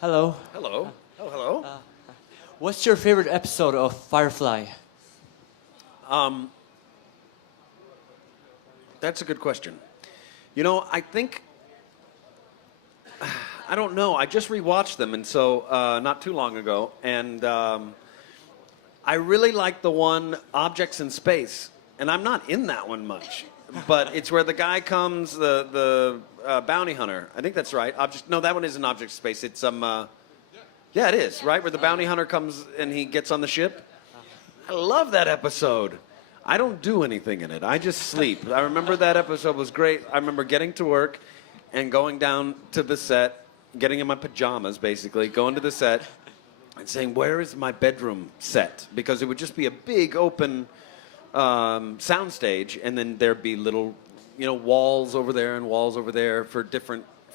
Hello. Hello. Oh, hello. What's your favorite episode of Firefly? That's a good question. You know, I think I don't know. I just rewatched them, and so not too long ago, and I really like the one Objects in Space, and I'm not in that one much, but it's where the guy comes, the bounty hunter. I think that's right. No, that one isn't Objects in Space. It's yeah, it is right where the bounty hunter comes and he gets on the ship. I love that episode. I don't do anything in it. I just sleep. I remember that episode was great. I remember getting to work and going down to the set, getting in my pajamas, basically, going to the set and saying, where is my bedroom set? Because it would just be a big open soundstage, and then there'd be little, walls over there and walls over there for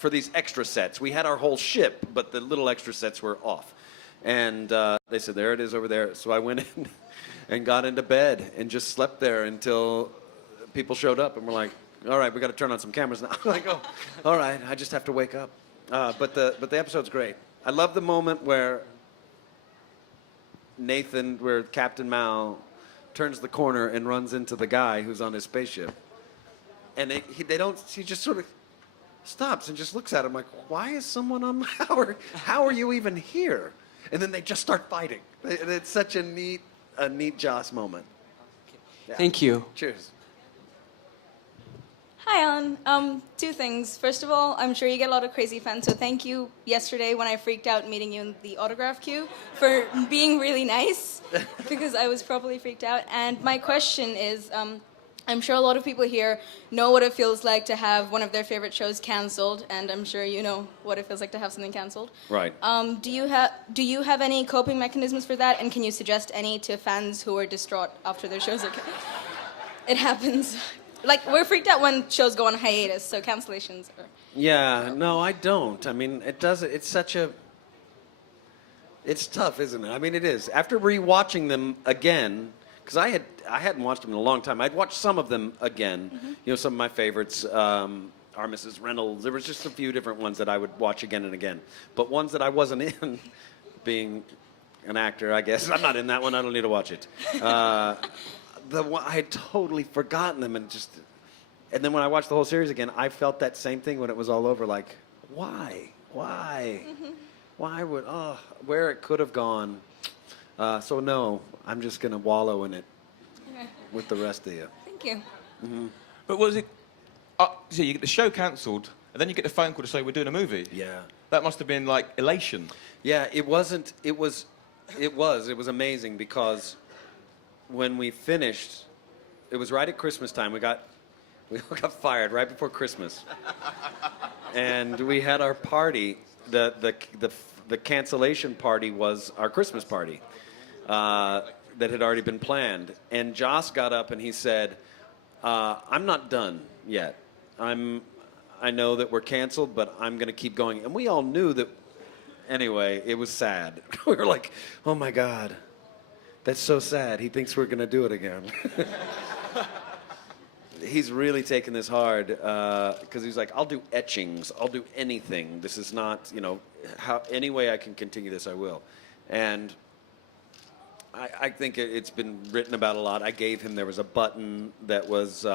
these extra sets. We had our whole ship, but the little extra sets were off. And they said, there it is over there. So I went in and got into bed and just slept there until people showed up and were like, all right, we got to turn on some cameras now. I'm like, oh, all right, I just have to wake up. But the episode's great. I love the moment where where Captain Mao turns the corner and runs into the guy who's on his spaceship. And he just sort of stops and just looks at him like, why is someone on how are you even here? And then they just start fighting. It's such a neat Joss moment. Yeah. Thank you. Cheers. Hi, Alan. Two things. First of all, I'm sure you get a lot of crazy fans, so thank you yesterday when I freaked out meeting you in the autograph queue for being really nice, because I was properly freaked out. And my question is, I'm sure a lot of people here know what it feels like to have one of their favorite shows canceled, and I'm sure you know what it feels like to have something canceled. Right. Do you have any coping mechanisms for that, and can you suggest any to fans who are distraught after their shows are It happens. Like, we're freaked out when shows go on hiatus, so cancellations are... Yeah, no, I don't. I mean, it's tough, isn't it? I mean, it is. After rewatching them again, because I hadn't watched them in a long time. I'd watched some of them again. Mm-hmm. Some of my favorites are Mrs. Reynolds. There was just a few different ones that I would watch again and again. But ones that I wasn't in, being an actor, I guess. I'm not in that one. I don't need to watch it. I had totally forgotten them, and then when I watched the whole series again, I felt that same thing when it was all over. Like, why, mm-hmm. Why would where it could have gone. So no, I'm just gonna wallow in it with the rest of you. Thank you. Mm-hmm. But was it? So you get the show cancelled, and then you get the phone call to say we're doing a movie. Yeah. That must have been like elation. Yeah, it wasn't. It was amazing because when we finished, it was right at Christmas time. We all got fired right before Christmas, and we had our party. The cancellation party was our Christmas party that had already been planned. And Joss got up and he said, "I'm not done yet. I know that we're canceled, but I'm going to keep going." And we all knew that. Anyway, it was sad. We were like, "Oh my God. That's so sad. He thinks we're going to do it again." He's really taking this hard because he's like, I'll do etchings. I'll do anything. This is not, any way I can continue this, I will. And I think it's been written about a lot. I gave him, there was a button that was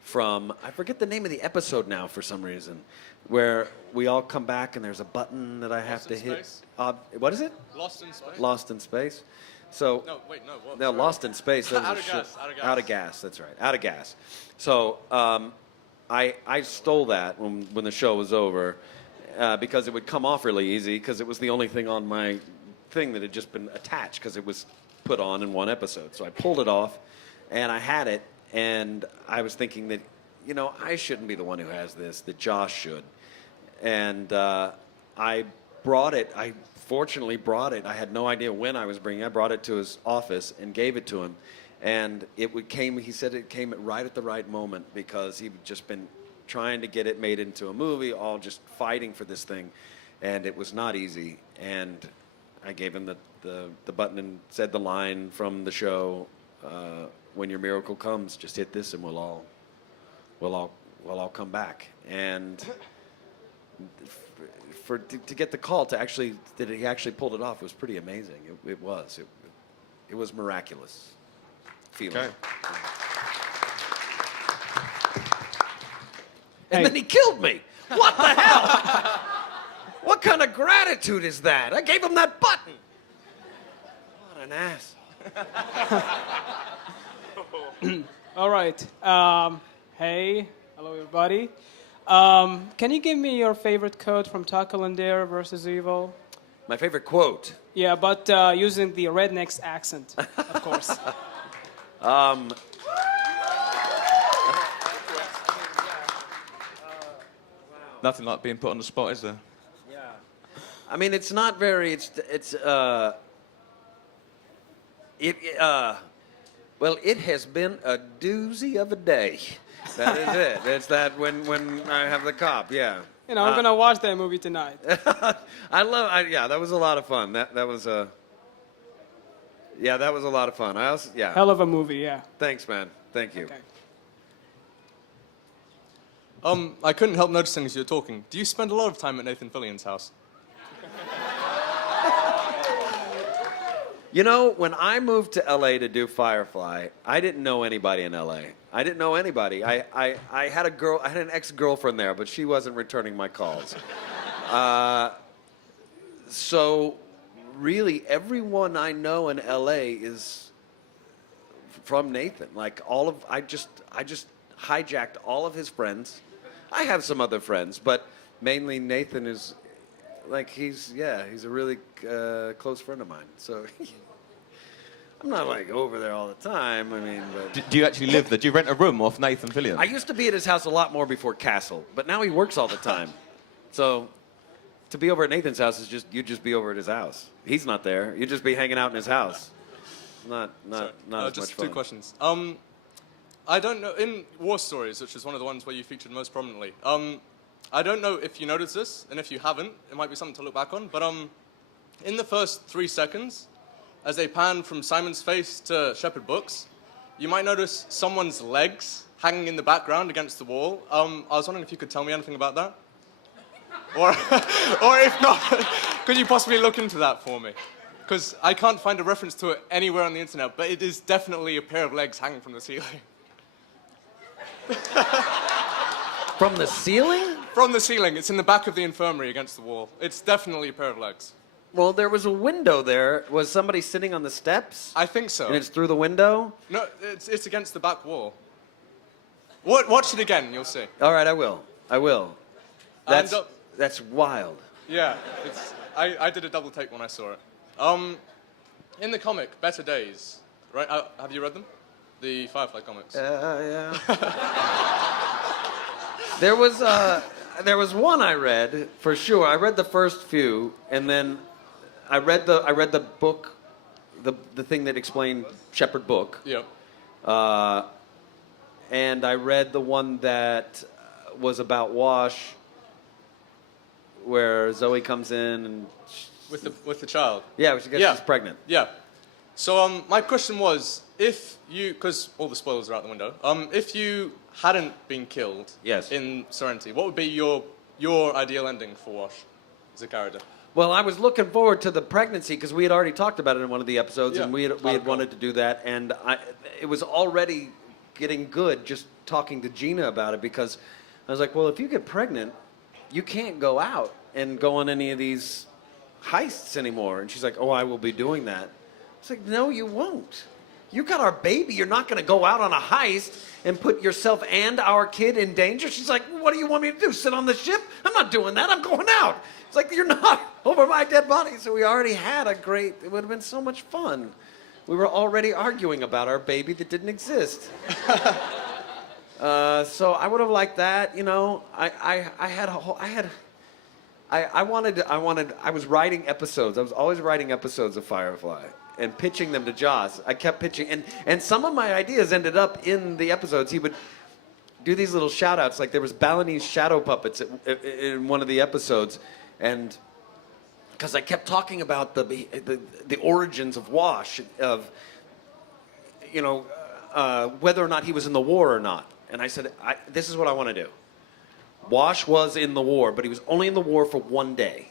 from, I forget the name of the episode now for some reason, where we all come back and there's a button that I have to hit. What is it? Lost in Space. Lost in Space. So no, wait, no. What? No, Lost in Space. Out of gas. Out of gas. That's right. Out of gas. So I stole that when the show was over because it would come off really easy because it was the only thing on my thing that had just been attached because it was put on in one episode. So I pulled it off, and I had it, and I was thinking that I shouldn't be the one who has this. That Josh should, and I brought it. I fortunately brought it. I had no idea when I was bringing it. I brought it to his office and gave it to him. And he said it came right at the right moment because he'd just been trying to get it made into a movie, all just fighting for this thing. And it was not easy. And I gave him the button and said the line from the show, when your miracle comes, just hit this and we'll all come back. And to get the call to actually that he actually pulled it off was pretty amazing. It was miraculous feeling. Okay. And then he killed me. What the hell? What kind of gratitude is that? I gave him that button. What an asshole. All right. Hey, hello everybody. Can you give me your favorite quote from Tackle and Dare versus Evil? My favorite quote. Yeah, but using the redneck's accent, of course. Nothing like being put on the spot, is there? I mean, it's not very. Well, it has been a doozy of a day. That is it. It's that when I have the cop. Yeah. You know, I'm gonna watch that movie tonight. Yeah, that was a lot of fun. That was a. Yeah, that was a lot of fun. Yeah. Hell of a movie, yeah. Thanks, man. Thank you. Okay. I couldn't help noticing as you were talking. Do you spend a lot of time at Nathan Fillion's house? You know, when I moved to LA to do Firefly, I didn't know anybody in LA. I didn't know anybody. I had an ex-girlfriend there, but she wasn't returning my calls. So really everyone I know in LA is from Nathan. Like I just hijacked all of his friends. I have some other friends, but mainly Nathan is like he's a really close friend of mine. So I'm not like over there all the time. I mean, but Do you actually live there? Do you rent a room off Nathan Fillion? I used to be at his house a lot more before Castle, but now he works all the time. So to be over at Nathan's house is you'd just be over at his house. He's not there. You'd just be hanging out in his house. Not as just much fun. two questions. I don't know, in War Stories, which is one of the ones where you featured most prominently, I don't know if you noticed this, and if you haven't, it might be something to look back on, but in the first 3 seconds, as they pan from Simon's face to Shepherd Book's, you might notice someone's legs hanging in the background against the wall. I was wondering if you could tell me anything about that? Or if not, could you possibly look into that for me? Because I can't find a reference to it anywhere on the internet, but it is definitely a pair of legs hanging from the ceiling. From the ceiling? From the ceiling. It's in the back of the infirmary against the wall. It's definitely a pair of legs. Well, there was a window there. Was somebody sitting on the steps? I think so. And it's through the window? No, it's against the back wall. Watch it again, you'll see. All right, I will. And, That's wild. Yeah, I did a double take when I saw it. In the comic, Better Days, right? Have you read them? The Firefly comics. Yeah. There was one I read for sure. I read the first few, and then I read the book, the thing that explained Shepherd Book. Yep. And I read the one that was about Wash, where Zoe comes in and With the child. yeah, she gets she's pregnant. Yeah. So my question was, if you, because all the spoilers are out the window, if you hadn't been killed Yes. in Serenity, what would be your ideal ending for Wash as a character? Well, I was looking forward to the pregnancy because we had already talked about it in one of the episodes, Yeah. and we had wanted to do that, and it was already getting good just talking to Gina about it because I was like, well, if you get pregnant, you can't go out and go on any of these heists anymore. And she's like, oh, I will be doing that. It's like, no, you won't. You got our baby. You're not going to go out on a heist and put yourself and our kid in danger. She's like, what do you want me to do? Sit on the ship? I'm not doing that. I'm going out. It's like, you're not over my dead body. So we already had it would have been so much fun. We were already arguing about our baby that didn't exist. So I would have liked that, you know. I was writing episodes. I was always writing episodes of Firefly and pitching them to Joss. I kept pitching, and some of my ideas ended up in the episodes. He would do these little shout-outs, like there was Balinese shadow puppets in one of the episodes, and because I kept talking about the origins of Wash, of whether or not he was in the war or not, and I said, this is what I want to do. Wash was in the war, but he was only in the war for 1 day.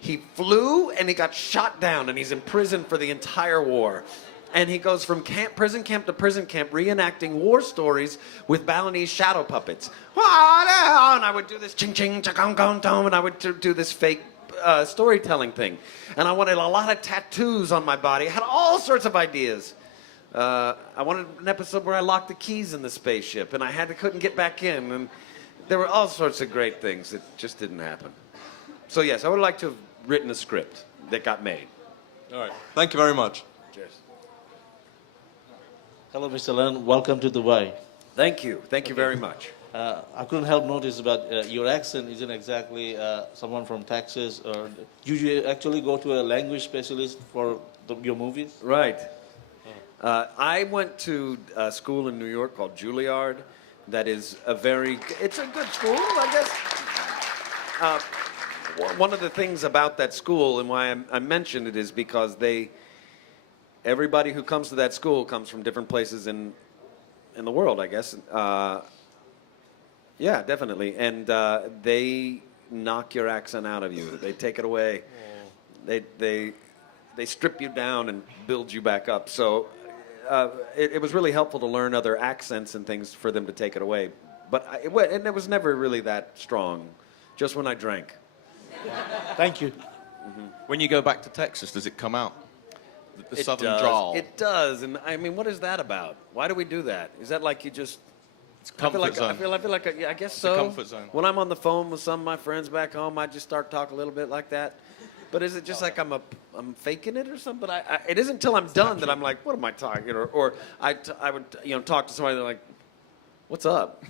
He flew and he got shot down, and he's in prison for the entire war. And he goes from prison camp to prison camp, reenacting war stories with Balinese shadow puppets. And I would do this ching ching chakong gong dong, and I would do this fake storytelling thing. And I wanted a lot of tattoos on my body. I had all sorts of ideas. I wanted an episode where I locked the keys in the spaceship, and couldn't get back in. And there were all sorts of great things that just didn't happen. So yes, I would like to have written a script that got made. All right. Thank you very much. Cheers. Hello, Mr. Len. Welcome to Dubai. Thank you. Thank you very much. I couldn't help notice about your accent isn't exactly someone from Texas. Or you actually go to a language specialist for your movies? Right. I went to a school in New York called Juilliard. That is it's a good school, I guess. One of the things about that school and why I mentioned it is because everybody who comes to that school comes from different places in the world, I guess. Yeah, definitely. And they knock your accent out of you. They take it away. They strip you down and build you back up. So it was really helpful to learn other accents and things for them to take it away. But it was never really that strong, just when I drank. Thank you. Mm-hmm. When you go back to Texas, does it come out? The southern does. drawl. It does. And I mean, what is that about? Why do we do that? Is that like you just... It's a comfort zone. I feel like yeah, I guess It's so. a comfort zone. When I'm on the phone with some of my friends back home, I just start talking a little bit like that. But is it just like I'm faking it or something? But it isn't until I'm done that I'm like, what am I talking? Or I would talk to somebody, they're like, what's up?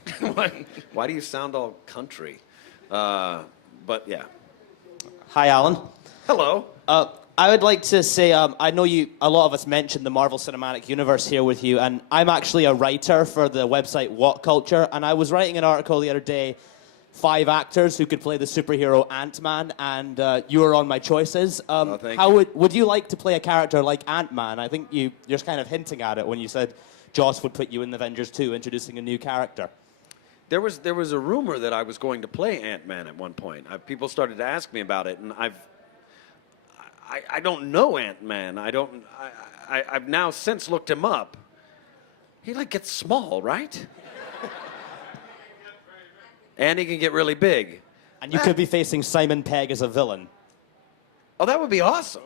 Why do you sound all country? But yeah. Hi, Alan. Hello. I would like to say, I know a lot of us mentioned the Marvel Cinematic Universe here with you, and I'm actually a writer for the website What Culture, and I was writing an article the other day, 5 actors who could play the superhero Ant-Man, and you were on my choices. Thank how you. would you like to play a character like Ant-Man? I think you're kind of hinting at it when you said Joss would put you in Avengers 2, introducing a new character. There was a rumor that I was going to play Ant-Man at one point. People started to ask me about it, and I don't know Ant-Man. I've now since looked him up. He gets small, right? And he can get really big. And you could be facing Simon Pegg as a villain. Oh, that would be awesome.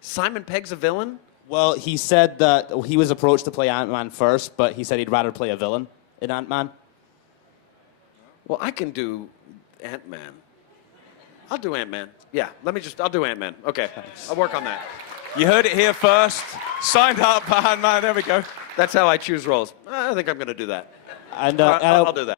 Simon Pegg's a villain? Well, he said that he was approached to play Ant-Man first, but he said he'd rather play a villain in Ant-Man. Well, I can do Ant-Man. I'll do Ant-Man. Yeah, I'll do Ant-Man. Okay, I'll work on that. You heard it here first. Signed up, man. There we go. That's how I choose roles. I think I'm going to do that. And I'll do that.